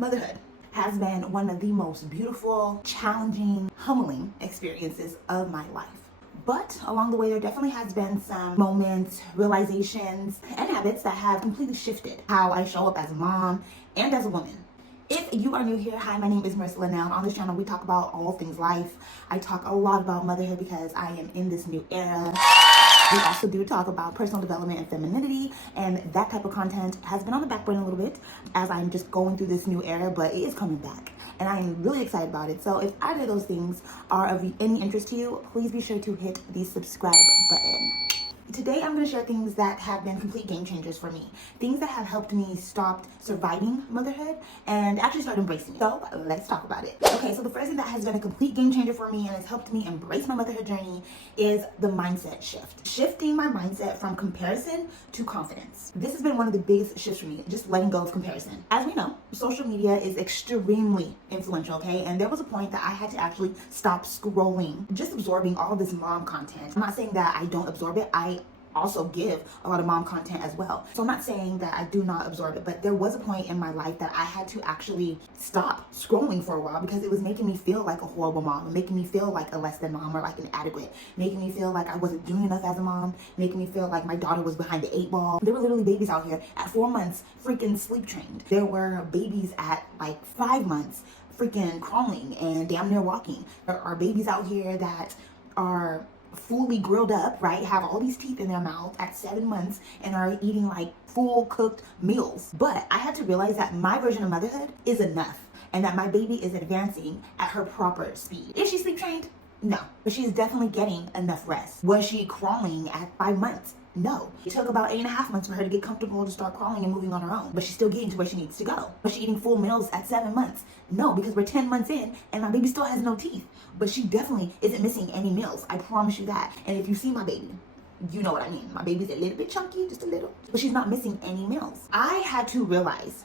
Motherhood has been one of the most beautiful, challenging, humbling experiences of my life. But along the way, there definitely has been some moments, realizations, and habits that have completely shifted how I show up as a mom and as a woman. If you are new here, hi, my name is MarissaLaNell. On this channel, we talk about all things life. I talk a lot about motherhood because I am in this new era. We also do talk about personal development and femininity, and that type of content has been on the back burner a little bit as I'm just going through this new era, but it is coming back, and I am really excited about it. So if either of those things are of any interest to you, please be sure to hit the subscribe button. Today, I'm going to share things that have been complete game changers for me. Things that have helped me stop surviving motherhood and actually start embracing it. So let's talk about it. Okay, so the first thing that has been a complete game changer for me and has helped me embrace my motherhood journey is the mindset shift. Shifting my mindset from comparison to confidence. This has been one of the biggest shifts for me, just letting go of comparison. As we know, social media is extremely influential, okay? And there was a point that I had to actually stop scrolling, just absorbing all of this mom content. I'm not saying that I don't absorb it. I also give a lot of mom content as well. So I'm not saying that I do not absorb it, but there was a point in my life that I had to actually stop scrolling for a while because it was making me feel like a horrible mom, and making me feel like a less than mom or like inadequate, making me feel like I wasn't doing enough as a mom, making me feel like my daughter was behind the 8 ball. There were literally babies out here at 4 months freaking sleep trained. There were babies at like 5 months freaking crawling and damn near walking. There are babies out here that are fully grilled up, right? Have all these teeth in their mouth at 7 months and are eating like full cooked meals. But I had to realize that my version of motherhood is enough and that my baby is advancing at her proper speed. Is she sleep trained? No, but she's definitely getting enough rest. Was she crawling at 5 months? No. It took about 8.5 months for her to get comfortable to start crawling and moving on her own, but she's still getting to where she needs to go. Was she eating full meals at 7 months? No, because we're 10 months in and my baby still has no teeth, but she definitely isn't missing any meals. I promise you that. And if you see my baby, you know what I mean. My baby's a little bit chunky, just a little, but she's not missing any meals. I had to realize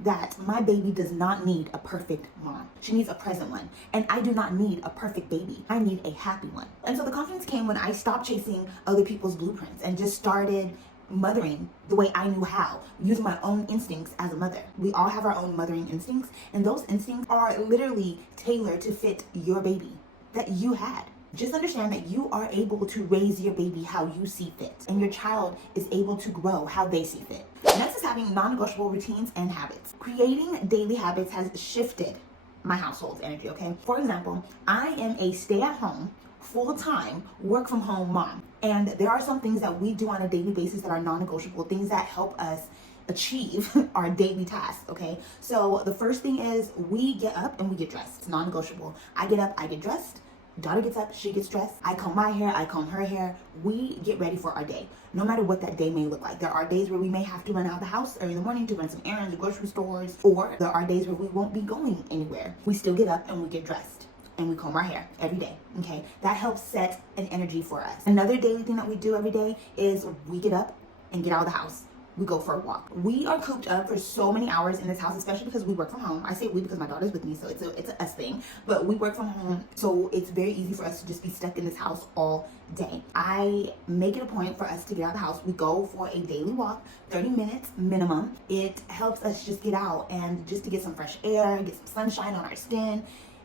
that my baby does not need a perfect mom. She needs a present one. And I do not need a perfect baby. I need a happy one. And so the confidence came when I stopped chasing other people's blueprints and just started mothering the way I knew how, using my own instincts as a mother. We all have our own mothering instincts, and those instincts are literally tailored to fit your baby that you had. Just understand that you are able to raise your baby how you see fit, and your child is able to grow how they see fit. Next is having non-negotiable routines and habits. Creating daily habits has shifted my household's energy, okay? For example, I am a stay-at-home, full-time, work-from-home mom, and there are some things that we do on a daily basis that are non-negotiable, things that help us achieve our daily tasks, okay? So the first thing is we get up and we get dressed. It's non-negotiable. I get up, I get dressed. Daughter gets up, she gets dressed. I comb my hair, I comb her hair. We get ready for our day, no matter what that day may look like. There are days where we may have to run out of the house early in the morning to run some errands at grocery stores, or there are days where we won't be going anywhere. We still get up and we get dressed and we comb our hair every day, okay? That helps set an energy for us. Another daily thing that we do every day is we get up and get out of the house. We go for a walk. We are cooped up for so many hours in this house, especially because we work from home. I say we because my daughter's with me, so it's a us thing. But we work from home, so it's very easy for us to just be stuck in this house all day. I make it a point for us to get out of the house. We go for a daily walk, 30 minutes minimum. It helps us just get out and just to get some fresh air, get some sunshine on our skin.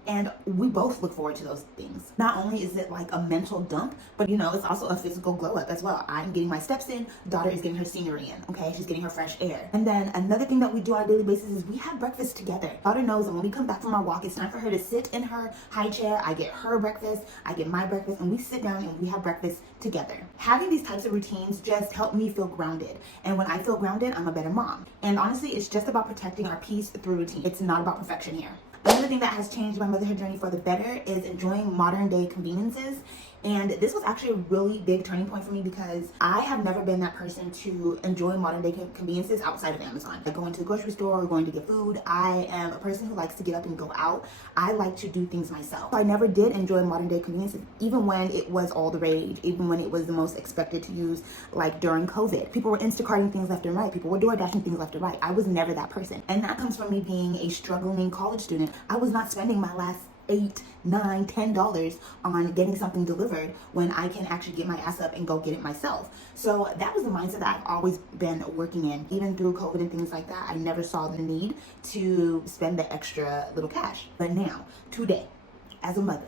And we both look forward to those things. Not only is it like a mental dump, but you know, it's also a physical glow up as well. I'm getting my steps in, daughter is getting her scenery in, okay? She's getting her fresh air. And then another thing that we do on a daily basis is we have breakfast together. Daughter knows that when we come back from our walk, it's time for her to sit in her high chair. I get her breakfast, I get my breakfast, and we sit down and we have breakfast together. Having these types of routines just help me feel grounded. And when I feel grounded, I'm a better mom. And honestly, it's just about protecting our peace through routine. It's not about perfection here. Another thing that has changed my motherhood journey for the better is enjoying modern day conveniences. And this was actually a really big turning point for me because I have never been that person to enjoy modern day conveniences outside of Amazon. Like going to the grocery store or going to get food. I am a person who likes to get up and go out. I like to do things myself. I never did enjoy modern day conveniences, even when it was all the rage, even when it was the most expected to use, like during COVID. People were Instacarting things left and right. People were door dashing things left and right. I was never that person. And that comes from me being a struggling college student. I was not spending my last $8, $9, $10 on getting something delivered when I can actually get my ass up and go get it myself. So that was the mindset that I've always been working in. Even through COVID and things like that, I never saw the need to spend the extra little cash. But now, today, as a mother,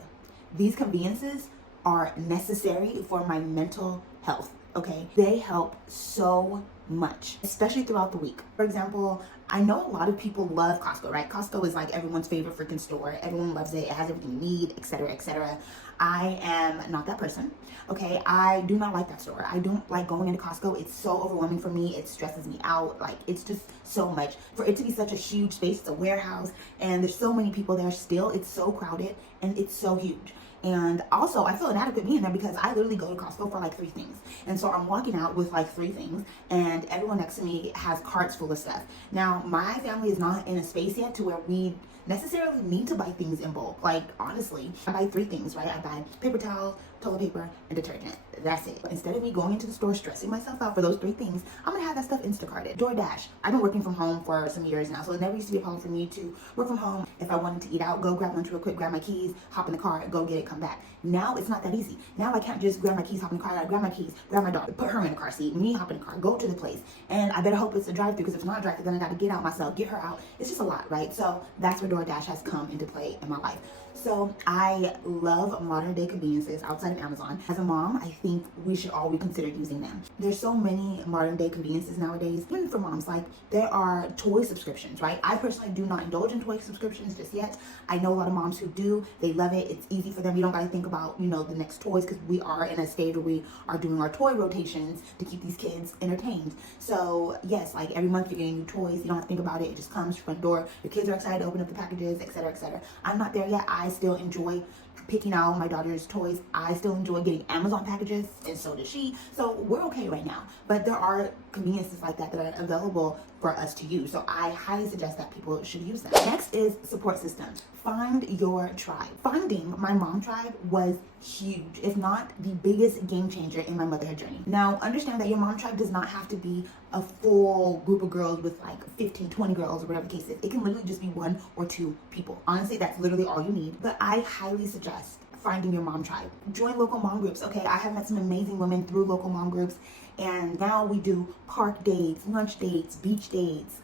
these conveniences are necessary for my mental health, okay? They help so much, especially throughout the week. For example, I know a lot of people love Costco, right? Costco is like everyone's favorite freaking store. Everyone loves it. It has everything you need, etc., etc. I am not that person, okay? I do not like that store. I don't like going into Costco. It's so overwhelming for me. It stresses me out. Like, it's just so much. For it to be such a huge space, it's a warehouse, and there's so many people there still. It's so crowded, and it's so huge. And also, I feel inadequate being there because I literally go to Costco for like 3 things. And so I'm walking out with like 3 things, and everyone next to me has carts full of stuff. Now, my family is not in a space yet to where we necessarily need to buy things in bulk. Like, honestly, I buy 3 things, right? I buy paper towel, toilet paper, and detergent. That's it. Instead of me going into the store stressing myself out for those 3 things, I'm gonna have that stuff Instacarted. DoorDash. I've been working from home for some years now, so it never used to be a problem for me to work from home. If I wanted to eat out, go grab lunch real quick, grab my keys, hop in the car, go get it, come back. Now it's not that easy. Now I can't just grab my keys, hop in the car. I gotta grab my keys, grab my daughter, put her in the car seat, me hop in the car, go to the place. And I better hope it's a drive-thru, because if it's not a drive-thru, then I gotta get out myself, get her out. It's just a lot, right? So that's where DoorDash has come into play in my life. So I love modern day conveniences outside of Amazon. As a mom, I think we should all reconsider using them. There's so many modern day conveniences nowadays, even for moms. Like, there are toy subscriptions, right? I personally do not indulge in toy subscriptions just yet. I know a lot of moms who do. They love it. It's easy for them. You don't gotta think about, the next toys, because we are in a stage where we are doing our toy rotations to keep these kids entertained. So yes, like every month you're getting new toys. You don't have to think about it. It just comes front door. Your kids are excited to open up the packages, etc., etc. I'm not there yet. I still enjoy picking out my daughter's toys. I still enjoy getting Amazon packages, and so does she. So we're okay right now. But there are conveniences like that that are available for us to use. So I highly suggest that people should use them. Next is support systems. Find your tribe. Finding my mom tribe was huge, if not the biggest game changer in my motherhood journey. Now, understand that your mom tribe does not have to be a full group of girls with like 15, 20 girls or whatever the case is. It can literally just be 1 or 2 people. Honestly, that's literally all you need. But I highly suggest finding your mom tribe. Join local mom groups, okay? I have met some amazing women through local mom groups, and now we do park dates, lunch dates, beach dates,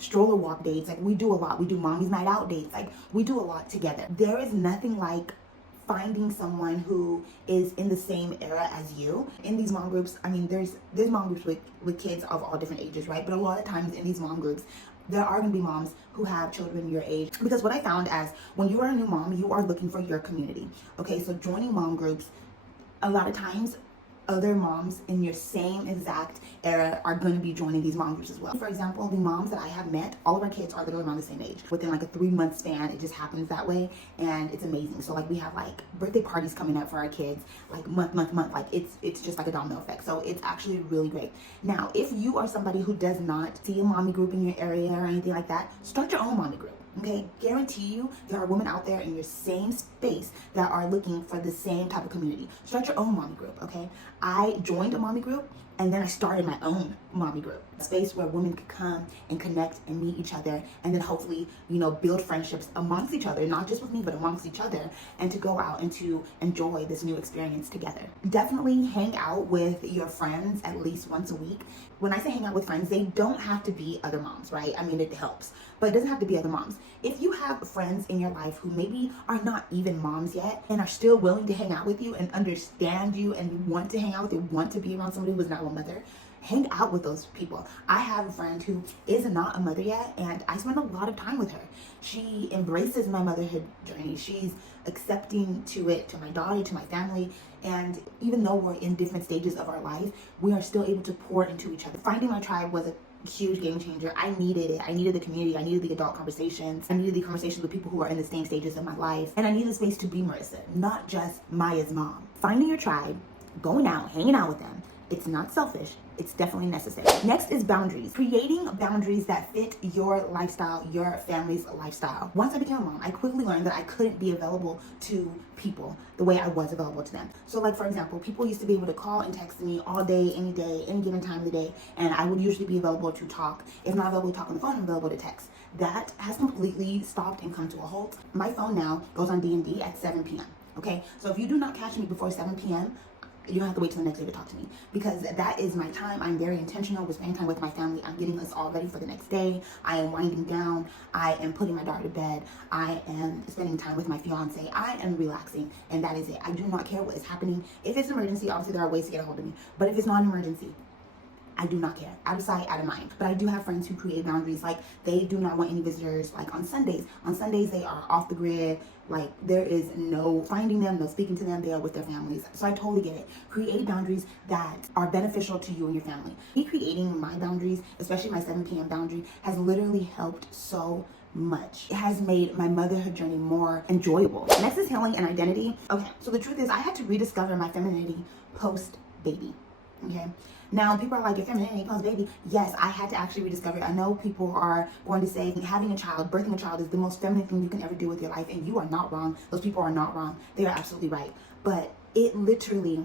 stroller walk dates. Like, we do a lot. We do mommy's night out dates. Like, we do a lot together. There is nothing like finding someone who is in the same era as you. In these mom groups, I mean, there's mom groups with kids of all different ages, right? But a lot of times in these mom groups, there are going to be moms who have children your age. Because what I found as when you are a new mom, you are looking for your community. Okay, so joining mom groups, a lot of times other moms in your same exact era are going to be joining these mom groups as well. For example, the moms that I have met, all of our kids are literally around the same age. Within like a 3-month span, it just happens that way, and it's amazing. So like, we have like birthday parties coming up for our kids, like month. Like, it's just like a domino effect. So it's actually really great. Now, if you are somebody who does not see a mommy group in your area or anything like that, start your own mommy group. Okay, guarantee you there are women out there in your same space that are looking for the same type of community. Start your own mommy group, okay? I joined a mommy group, and then I started my own mommy group, a space where women could come and connect and meet each other, and then hopefully, build friendships amongst each other, not just with me, but amongst each other, and to go out and to enjoy this new experience together. Definitely hang out with your friends at least once a week. When I say hang out with friends, they don't have to be other moms, right? I mean, it helps, but it doesn't have to be other moms. If you have friends in your life who maybe are not even moms yet and are still willing to hang out with you and understand you and want to hang out with you, want to be around somebody who is not a mother, hang out with those people. I have a friend who is not a mother yet, and I spend a lot of time with her. She embraces my motherhood journey. She's accepting to it, to my daughter, to my family. And even though we're in different stages of our life, we are still able to pour into each other. Finding my tribe was a huge game changer. I needed it. I needed the community. I needed the adult conversations. I needed the conversations with people who are in the same stages of my life. And I needed a space to be Marissa, not just Maya's mom. Finding your tribe, going out, hanging out with them, it's not selfish. It's definitely necessary. Next is boundaries. Creating boundaries that fit your lifestyle, your family's lifestyle. Once I became a mom, I quickly learned that I couldn't be available to people the way I was available to them. So like, for example, people used to be able to call and text me all day, any given time of the day, and I would usually be available to talk. If not available to talk on the phone, I'm available to text. that has completely stopped and come to a halt. My phone now goes on D&D at 7 p.m. Okay, so if you do not catch me before 7 p.m., you don't have to wait till the next day to talk to me, because that is my time. I'm very intentional with spending time with my family. I'm getting us all ready for the next day. I am winding down. I am putting my daughter to bed. I am spending time with my fiance. I am relaxing, and that is it. I do not care what is happening. If it's an emergency, obviously there are ways to get a hold of me, but if it's not an emergency, I do not care. Out of sight, out of mind. But I do have friends who create boundaries. Like, they do not want any visitors. Like, on Sundays, they are off the grid. Like, there is no finding them, no speaking to them. They are with their families. So I totally get it. Create boundaries that are beneficial to you and your family. Me creating my boundaries, especially my 7 p.m. boundary, has literally helped so much. It has made my motherhood journey more enjoyable. Next is healing and identity. Okay, so the truth is, I had to rediscover my femininity post-baby. Okay, now people are like, your femininity post baby. Yes, I had to actually rediscover it. I know people are going to say having a child, birthing a child, is the most feminine thing you can ever do with your life, and you are not wrong. Those people are not wrong. They are absolutely right. But it literally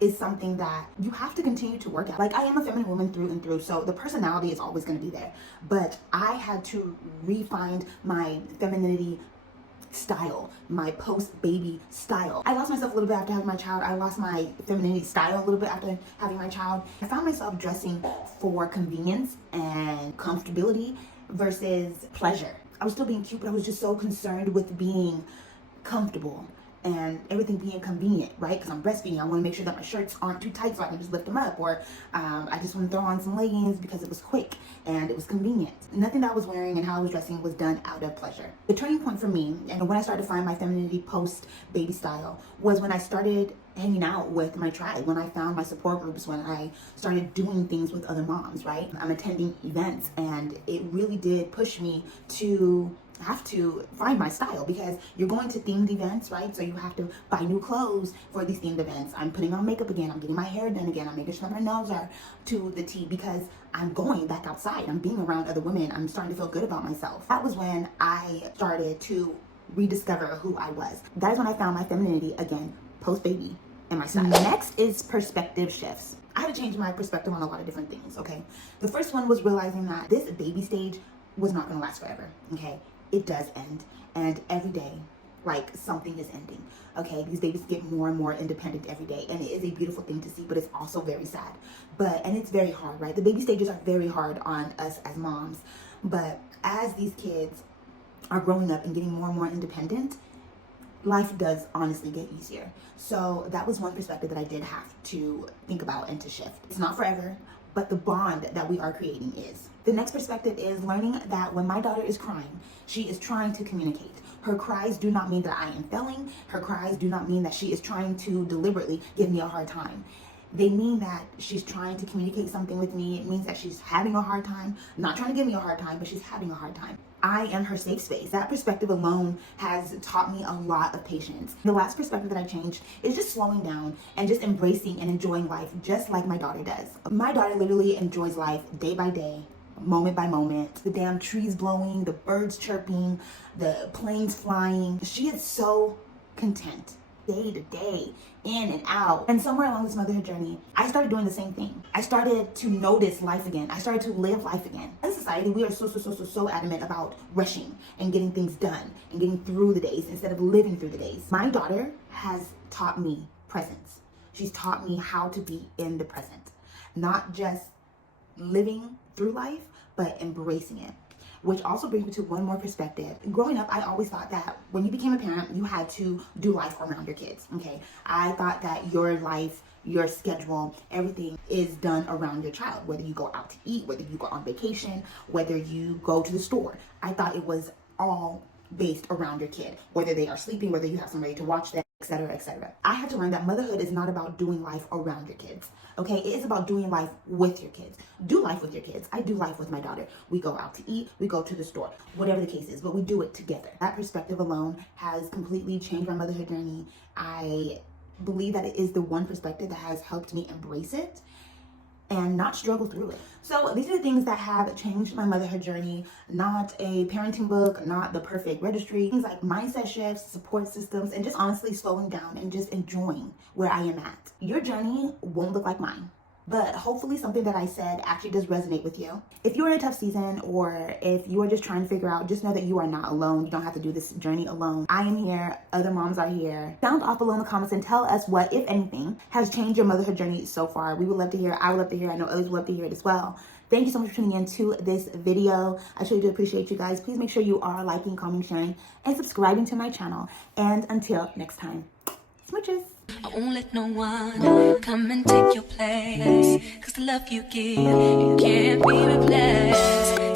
is something that you have to continue to work at. Like, I am a feminine woman through and through, so the personality is always going to be there. But I had to refine my femininity style, my post-baby style. I lost myself a little bit after having my child. I lost my femininity style a little bit after having my child. I found myself dressing for convenience and comfortability versus pleasure. I was still being cute, but I was just so concerned with being comfortable and everything being convenient, right? Because I'm breastfeeding. I want to make sure that my shirts aren't too tight so I can just lift them up. Or I just want to throw on some leggings because it was quick and it was convenient. Nothing that I was wearing and how I was dressing was done out of pleasure. The turning point for me, and when I started to find my femininity post-baby style, was when I started hanging out with my tribe, when I found my support groups, when I started doing things with other moms, right? I'm attending events, and it really did push me to have to find my style, because you're going to themed events, right? So you have to buy new clothes for these themed events. I'm putting on makeup again. I'm getting my hair done again. I'm making sure my nails are to the T, because I'm going back outside. I'm being around other women. I'm starting to feel good about myself. That was when I started to rediscover who I was. That is when I found my femininity again, post-baby, and my style. Next is perspective shifts. I had to change my perspective on a lot of different things, okay? The first one was realizing that this baby stage was not gonna last forever, okay? It does end, and every day, like, something is ending, okay? These babies get more and more independent every day, and it is a beautiful thing to see, but it's also very sad. And it's very hard, right? The baby stages are very hard on us as moms, but as these kids are growing up and getting more and more independent, life does honestly get easier. So that was one perspective that I did have to think about and to shift. It's not forever, but the bond that we are creating is. The next perspective is learning that when my daughter is crying, she is trying to communicate. Her cries do not mean that I am failing. Her cries do not mean that she is trying to deliberately give me a hard time. They mean that she's trying to communicate something with me. It means that she's having a hard time, not trying to give me a hard time, but she's having a hard time. I am her safe space. That perspective alone has taught me a lot of patience. The last perspective that I changed is just slowing down and just embracing and enjoying life just like my daughter does. My daughter literally enjoys life day by day, moment by moment. The damn trees blowing, the birds chirping, the planes flying. She is so content day to day, in and out. And somewhere along this motherhood journey, I started doing the same thing. I started to notice life again. I started to live life again. As a society, we are so adamant about rushing and getting things done and getting through the days instead of living through the days. My daughter has taught me presence. She's taught me how to be in the present, not just living through life, but embracing it. Which also brings me to one more perspective. Growing up, I always thought that when you became a parent, you had to do life around your kids, okay? I thought that your life, your schedule, everything is done around your child. Whether you go out to eat, whether you go on vacation, whether you go to the store. I thought it was all based around your kid. Whether they are sleeping, whether you have somebody to watch them, etc., etc. I had to learn that motherhood is not about doing life around your kids, okay? It is about doing life with your kids. Do life with your kids. I do life with my daughter. We go out to eat, we go to the store, whatever the case is, but we do it together. That perspective alone has completely changed my motherhood journey. I believe that it is the one perspective that has helped me embrace it and not struggle through it. So these are the things that have changed my motherhood journey. Not a parenting book, not the perfect registry. Things like mindset shifts, support systems, and just honestly slowing down and just enjoying where I am at. Your journey won't look like mine, but hopefully something that I said actually does resonate with you. If you're in a tough season, or if you are just trying to figure out, just know that you are not alone. You don't have to do this journey alone. I am here. Other moms are here. Sound off below in the comments and tell us what, if anything, has changed your motherhood journey so far. We would love to hear. I would love to hear. I know others would love to hear it as well. Thank you so much for tuning in to this video. I truly do appreciate you guys. Please make sure you are liking, commenting, sharing, and subscribing to my channel. And until next time, smooches. I won't let no one come and take your place, 'cause the love you give, it can't be replaced.